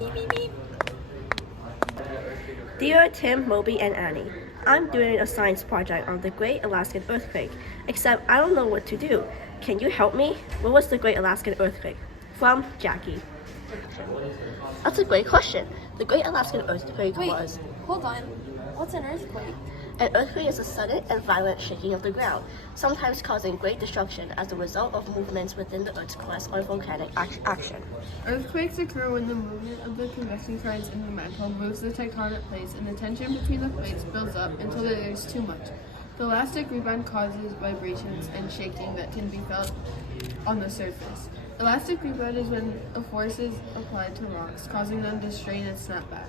Beep, beep, beep. Dear Tim, Moby, and Annie, I'm doing a science project on the Great Alaskan Earthquake, except I don't know what to do. Can you help me? What was the Great Alaskan Earthquake? From Jackie. That's a great question. The Great Alaskan Earthquake was... Hold on. What's an earthquake? An earthquake is a sudden and violent shaking of the ground, sometimes causing great destruction as a result of movements within the Earth's crust or volcanic action. Earthquakes occur when the movement of the convection currents in the mantle moves the tectonic plates and the tension between the plates builds up until there is too much. The elastic rebound causes vibrations and shaking that can be felt on the surface. Elastic rebound is when a force is applied to rocks, causing them to strain and snap back.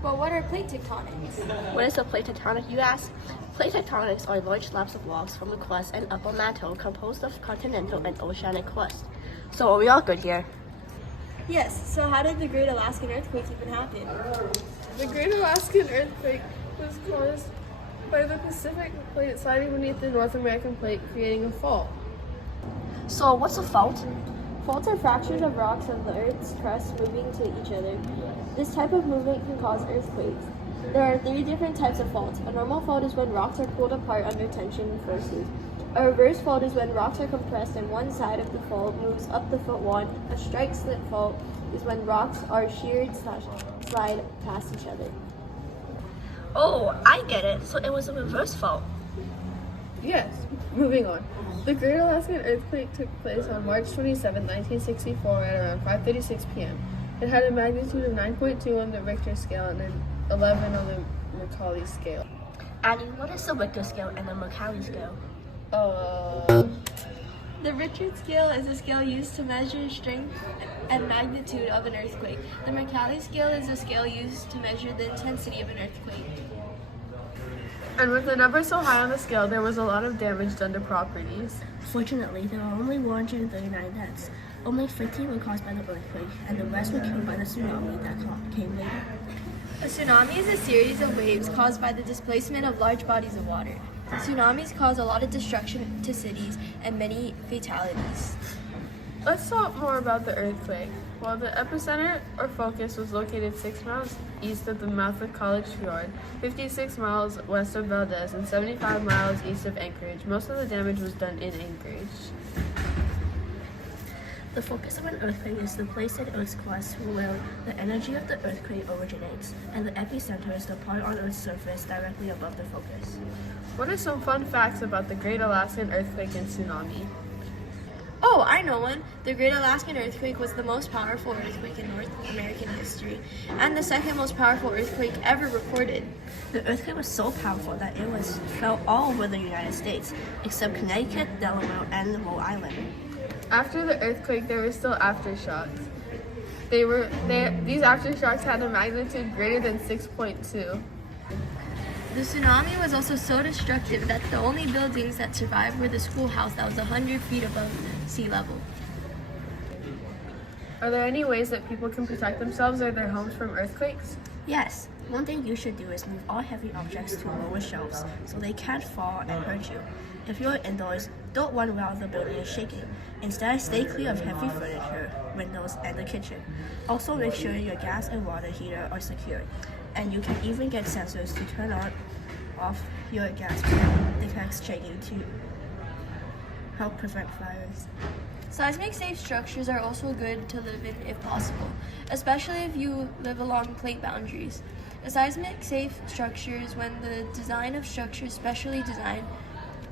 But what are plate tectonics? What is a plate tectonic, you ask? Plate tectonics are large slabs of rocks from the crust and upper mantle composed of continental and oceanic crust. So are we all good here? Yes, so how did the Great Alaskan Earthquake even happen? The Great Alaskan Earthquake was caused by the Pacific Plate sliding beneath the North American Plate, creating a fault. So what's a fault? Faults are fractures of rocks of the Earth's crust moving to each other. This type of movement can cause earthquakes. There are 3 different types of faults. A normal fault is when rocks are pulled apart under tension forces. A reverse fault is when rocks are compressed and one side of the fault moves up the foot wall. A strike-slip fault is when rocks are sheared/slide past each other. Oh, I get it. So it was a reverse fault. Yes, moving on. The Great Alaskan Earthquake took place on March 27, 1964 at around 5:36 p.m. It had a magnitude of 9.2 on the Richter scale and an 11 on the Mercalli scale. Annie, what is the Richter scale and the Mercalli scale? The Richter scale is a scale used to measure strength and magnitude of an earthquake. The Mercalli scale is a scale used to measure the intensity of an earthquake. And with the number so high on the scale, there was a lot of damage done to properties. Fortunately, there were only 139 deaths. Only 15 were caused by the earthquake, and the rest were killed by the tsunami that came later. A tsunami is a series of waves caused by the displacement of large bodies of water. Tsunamis cause a lot of destruction to cities and many fatalities. Let's talk more about the earthquake. While the epicenter or focus was located 6 miles east of the mouth of College Fjord, 56 miles west of Valdez, and 75 miles east of Anchorage, most of the damage was done in Anchorage. The focus of an earthquake is the place in Earth's crust where the energy of the earthquake originates, and the epicenter is the part on Earth's surface directly above the focus. What are some fun facts about the Great Alaskan Earthquake and tsunami? Oh, I know one. The Great Alaskan Earthquake was the most powerful earthquake in North American history, and the second most powerful earthquake ever recorded. The earthquake was so powerful that it was felt all over the United States, except Connecticut, Delaware, and Rhode Island. After the earthquake, there were still aftershocks. These aftershocks had a magnitude greater than 6.2. The tsunami was also so destructive that the only buildings that survived were the schoolhouse that was 100 feet above sea level. Are there any ways that people can protect themselves or their homes from earthquakes? Yes, one thing you should do is move all heavy objects to lower shelves so they can't fall and hurt you. If you're indoors, don't run while the building is shaking. Instead, stay clear of heavy furniture, windows, and the kitchen. Also, make sure your gas and water heater are secured. And you can even get sensors to turn off your gas when it detects shaking to help prevent fires. Seismic safe structures are also good to live in if possible, especially if you live along plate boundaries. A seismic safe structure is when the design of structure is specially designed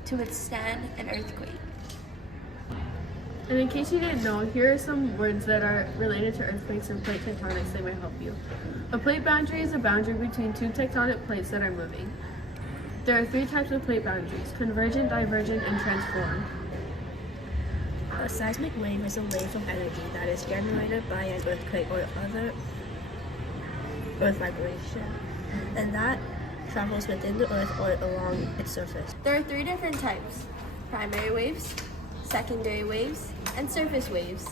to withstand an earthquake. And in case you didn't know, here are some words that are related to earthquakes and plate tectonics that might help you. A plate boundary is a boundary between 2 tectonic plates that are moving. There are 3 types of plate boundaries: convergent, divergent, and transformed. A seismic wave is a wave of energy that is generated by an earthquake or other earth vibration, and that travels within the earth or along its surface. There are 3 different types: primary waves, secondary waves, and surface waves.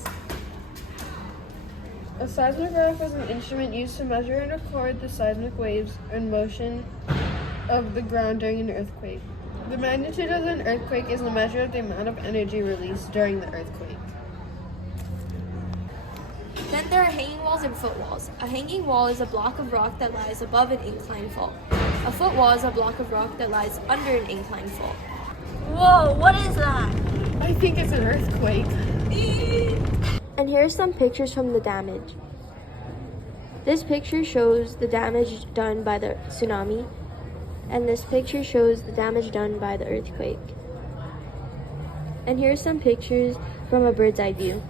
A seismograph is an instrument used to measure and record the seismic waves and motion of the ground during an earthquake. The magnitude of an earthquake is the measure of the amount of energy released during the earthquake. Then there are hanging walls and footwalls. A hanging wall is a block of rock that lies above an inclined fault. A footwall is a block of rock that lies under an inclined fault. Whoa, what is that? I think it's an earthquake. And here are some pictures from the damage. This picture shows the damage done by the tsunami, and this picture shows the damage done by the earthquake. And here are some pictures from a bird's eye view.